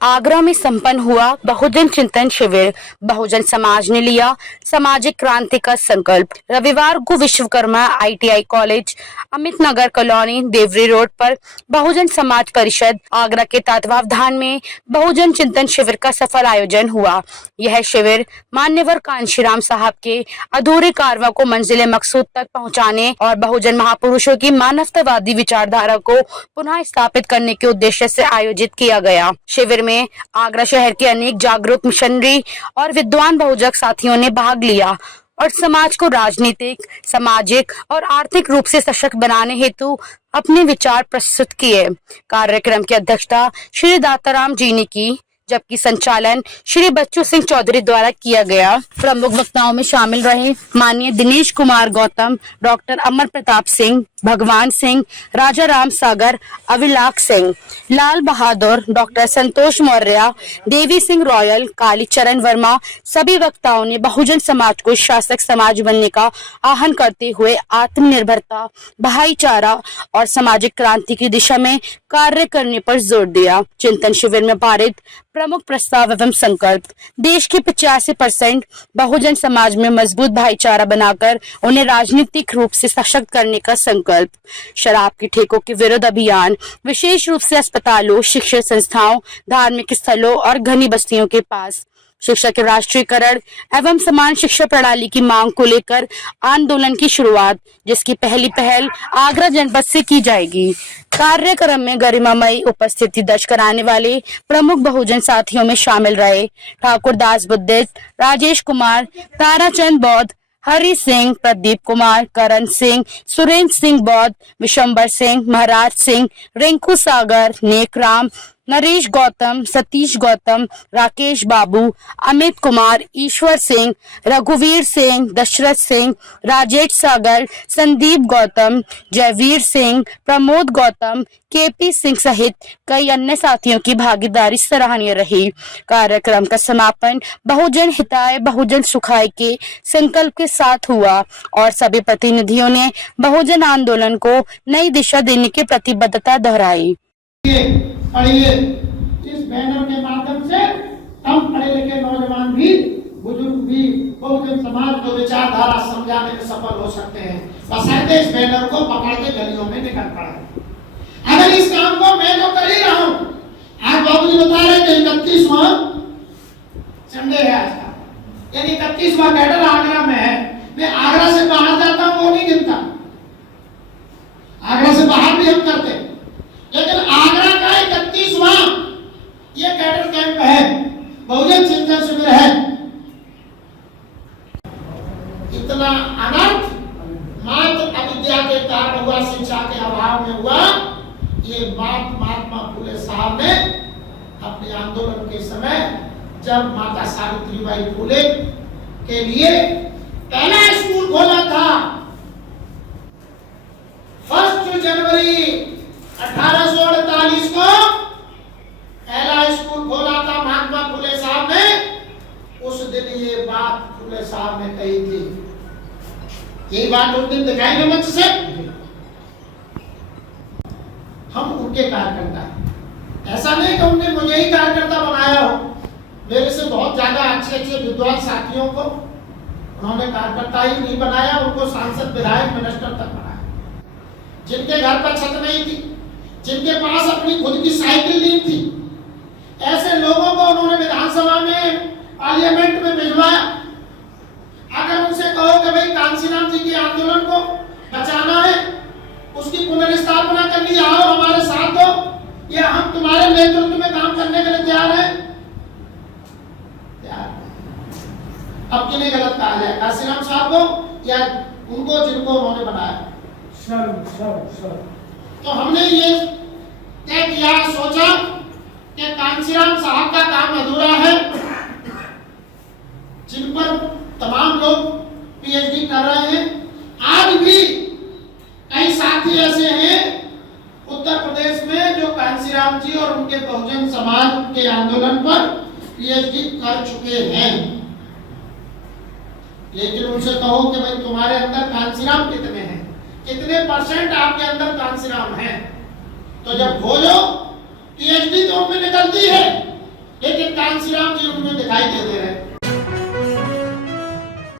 आगरा में संपन्न हुआ बहुजन चिंतन शिविर। बहुजन समाज ने लिया सामाजिक क्रांति का संकल्प। रविवार को विश्वकर्मा ITI कॉलेज, अमित नगर कॉलोनी, देवरी रोड पर बहुजन समाज परिषद आगरा के तत्वावधान में बहुजन चिंतन शिविर का सफल आयोजन हुआ। यह शिविर मान्यवर कांशीराम साहब के अधूरे कारवां को मंजिले मकसूद तक पहुंचाने और बहुजन महापुरुषों की मानवतावादी विचारधारा को पुनः स्थापित करने के उद्देश्य से आयोजित किया गया। शिविर में आगरा शहर के अनेक जागरूक मिशनरी और विद्वान बहुजन साथियों ने भाग लिया और समाज को राजनीतिक, सामाजिक और आर्थिक रूप से सशक्त बनाने हेतु अपने विचार प्रस्तुत किए। कार्यक्रम की अध्यक्षता श्री दाताराम जी ने की, जबकि संचालन श्री बच्चू सिंह चौधरी द्वारा किया गया। प्रमुख वक्ताओं में शामिल रहे माननीय दिनेश कुमार गौतम, डॉक्टर अमर प्रताप सिंह, भगवान सिंह, राजा राम सागर, अविलाक सिंह, लाल बहादुर, डॉक्टर संतोष मौर्य, देवी सिंह रॉयल, कालीचरण वर्मा। सभी वक्ताओं ने बहुजन समाज को शासक समाज बनने का आह्वान करते हुए आत्मनिर्भरता, भाईचारा और सामाजिक क्रांति की दिशा में कार्य करने पर जोर दिया। चिंतन शिविर में पारित प्रमुख प्रस्ताव एवं संकल्प: देश के 85% बहुजन समाज में मजबूत भाईचारा बनाकर उन्हें राजनीतिक रूप से सशक्त करने का संकल्प। शराब के ठेकों के विरुद्ध अभियान, विशेष रूप से अस्पतालों, शिक्षण संस्थाओं, धार्मिक स्थलों और घनी बस्तियों के पास शिक्षा के राष्ट्रीयकरण एवं समान शिक्षा प्रणाली की मांग को लेकर आंदोलन की शुरुआत, जिसकी पहली पहल आगरा जनपद से की जाएगी। कार्यक्रम में गरिमामयी उपस्थिति दर्ज कराने वाले प्रमुख बहुजन साथियों में शामिल रहे ठाकुर दास बुद्धित, राजेश कुमार, ताराचंद बौद्ध, हरि सिंह, प्रदीप कुमार, करण सिंह, सुरेंद्र सिंह बौद्ध, विशंबर सिंह, महाराज सिंह, रिंकू सागर, नेकराम, नरेश गौतम, सतीश गौतम, राकेश बाबू, अमित कुमार, ईश्वर सिंह, रघुवीर सिंह, दशरथ सिंह, राजेश सागर, संदीप गौतम, जयवीर सिंह, प्रमोद गौतम, KP सिंह सहित कई अन्य साथियों की भागीदारी सराहनीय रही। कार्यक्रम का समापन बहुजन हिताय बहुजन सुखाय के संकल्प के साथ हुआ और सभी प्रतिनिधियों ने बहुजन आंदोलन को नई दिशा देने की प्रतिबद्धता दोहराई। पढ़िए, इस बैनर के माध्यम से हम पढ़े लिखे नौजवान भी, बुजुर्ग भी बहुजन समाज को विचारधारा समझाने में सफल हो सकते हैं। बशर्ते इस बैनर को पकड़ के गलियों में निकल पड़े। अगर इस काम को मैं तो कर ही रहा हूं, आज बाबूजी बता रहे कि 31वां संडे है आज का, यानी 31वां कैडर आगरा में है। मैं आगरा से बाहर जाता हूं वो नहीं गिनता, आगरा से बाहर भी हम करते, लेकिन आगरा का 31वां ये कैडर कैंप है, बहुजन चिंतन शिविर है। इतना अनर्थ मात्र अविद्या के कारण हुआ, शिक्षा के अभाव में हुआ। ये बात महात्मा फुले साहब ने अपने आंदोलन के समय, जब माता सावित्रीबाई फुले के लिए पहला स्कूल खोला था, 1 जनवरी 1848 को पहला स्कूल खोला था महात्मा फुले साहब ने। उस दिन ये बात फुले साहब ने कही थी। ये बात उस दिन दिखाई ना मंच से। हम उनके कार्यकर्ता हैं, ऐसा नहीं कि उन्होंने मुझे ही कार्यकर्ता बनाया हो। मेरे से बहुत ज्यादा अच्छे अच्छे विद्वान साथियों को उन्होंने कार्यकर्ता ही नहीं बनाया, उनको सांसद, विधायक, मिनिस्टर तक बनाया। जिनके घर पर छत नहीं थी, जिनके पास अपनी खुद की साइकिल नहीं थी, ऐसे लोगों को उन्होंने विधानसभा में, पार्लियामेंट में भिजवाया। अगर उनसे कहो कि भाई कांशीराम जी के आंदोलन को बचाना है, उसकी पुनर्स्थापना करनी है, आओ हमारे साथ हो, या हम तुम्हारे नेतृत्व में काम करने के लिए तैयार हैं, तैयार। अब किन्हें गलत कहा जाए, कांशीराम साहब को या उनको जिनको उन्होंने बनाया? सर। तो हमने ये तय किया, सोचा कि कांशीराम साहब का काम अधूरा है, जिन पर तमाम लोग PhD कर रहे हैं। आज भी कई साथी ऐसे हैं उत्तर प्रदेश में जो कांशीराम जी और उनके बहुजन समाज के आंदोलन पर PhD कर चुके हैं, लेकिन उनसे कहो कि भाई तुम्हारे अंदर कांशीराम कितने हैं, कितने % आपके अंदर कांशीराम हैं, तो जब खोजो PhD तो उनमें निकलती है, कांसीराम जी उनमें दिखाई दे रहे हैं।